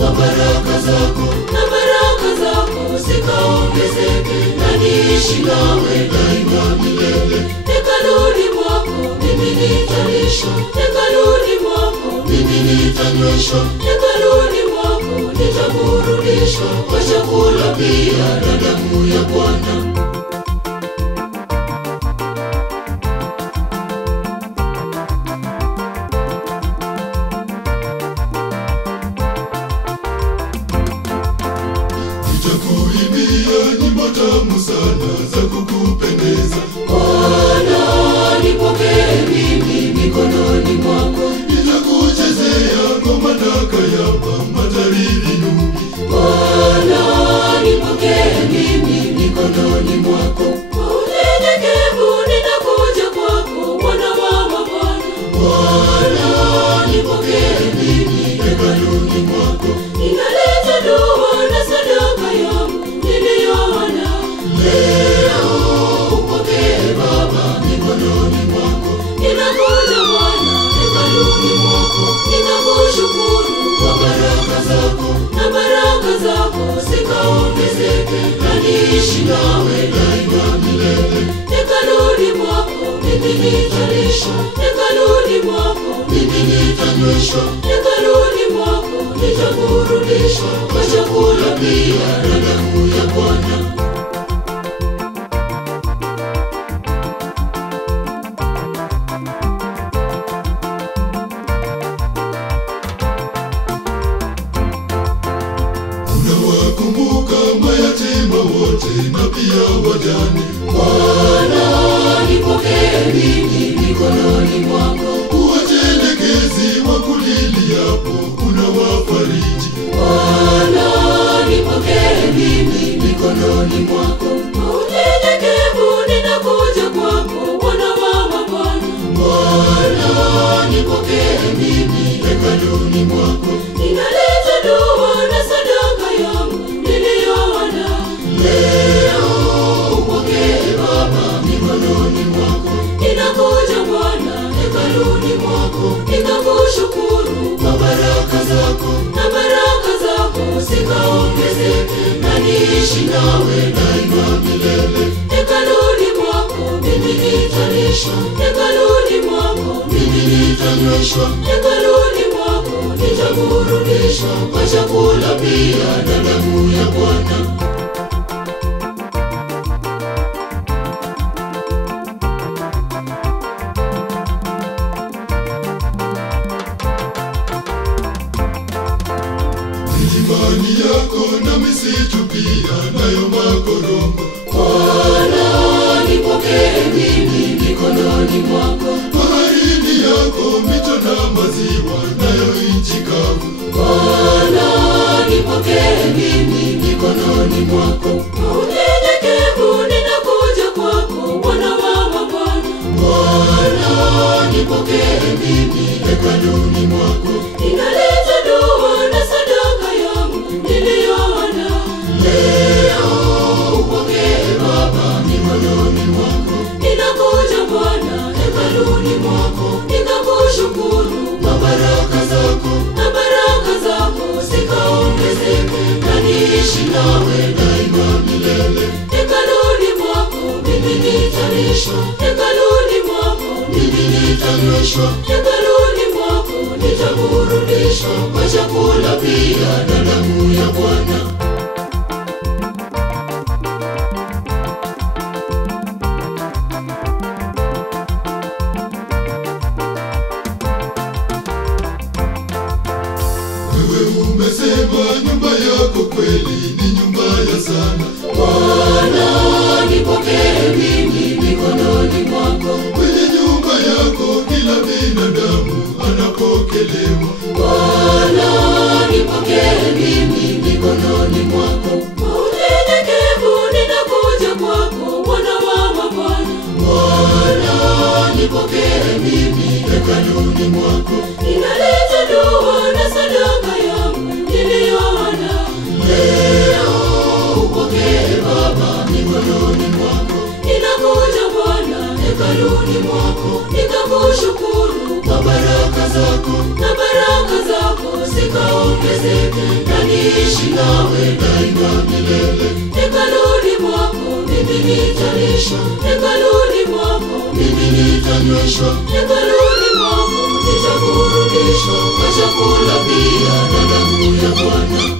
wa baraka zako, na baraka zako zikaongezeke, na niishi nawe daima milele. Hekaluni mwako mimi nitalishwa, hekaluni mwako mimi nitanyweshwa, hekaluni mwako nitaburudishwa kwa chakula pia na damu ya Bwana. Nitakuimbia nyimbo tamu sana za kukupendeza. Bwana nipokee mimi mikononi mwako, nitakuchezea ngoma na kayamba matariri nyungi. Bwana nipokee mimi mikononi mwako, kwa unyenyekevu ninakuja kwako Bwana wa mabwana. Bwana nipokee mimi hekaluni mwako, ninaleta dua na sadaka yangu niliyoona. Leo upokee Baba mikononi mwako, ninakuja Bwana hekaluni mwako, ninakushukuru kwa baraka zako, na baraka zako zikaongezeke, na niishi nawe daima milele. Hekaluni mwako mimi nitalishwa, hekaluni mwako mimi nitanyweshwa, hekaluni mwako nitaburudishwa kwa chakula pia na damu ya Bwana. Unawakumbuka mayatima wote na pia wajane. Bwana nipokee mimi mikononi mwako, uwatelekezi wa kuliliapo unawafariji. Bwana nipokee mimi mikononi mwako, kwa unyenyekevu ninakuja kwako Bwana wa mabwana. Bwana nipokee mimi hekaluni mwako, ninaleta dua na sadaka yangu niliyoona. Leo upokee Baba mikononi mwako, ninakuja Bwana hekaluni mwako, ninakushukuru kwa baraka zako, na baraka zako zikaongezeke, na niishi nawe daima milele. Hekaluni mwako mimi nitalishwa, hekaluni mwako mimi nitanyweshwa, hekaluni mwako nitaburudishwa kwa chakula pia na damu ya Bwana. Milimani yako na misitu pia nayo makorongo. Bwana nipokee mimi mikononi mwako, baharini yako mito na maziwa nayo nchi kavu. Bwana nipokee mimi mikononi mwako, kwa unyenyekevu ninakuja kwako Bwana wa mabwana. Bwana nipokee mimi hekaluni mwako, ninaleta dua na sadaka yangu niliyoona. Leo upokee Baba mikononi mwako, ninakuja Bwana hekaluni mwako, ninakushukuru kwa baraka zako, na baraka zako zikaongezeke, na niishi nawe daima milele. Hekaluni mwako mimi nitalishwa, hekaluni mwako mimi nitanyweshwa, hekaluni mwako nitaburudishwa kwa chakula pia na damu ya Bwana. Umesema nyumba yako kweli ni nyumba ya sana. Bwana nipokee mimi mikononi mwako, kwenye nyumba yako kila binadamu na niishi nawe daima milele. Hekaluni mwako mimi nitalishwa, hekaluni mwako mimi nitanyweshwa, hekaluni mwako nitaburudishwa kwa chakula pia na damu ya Bwana.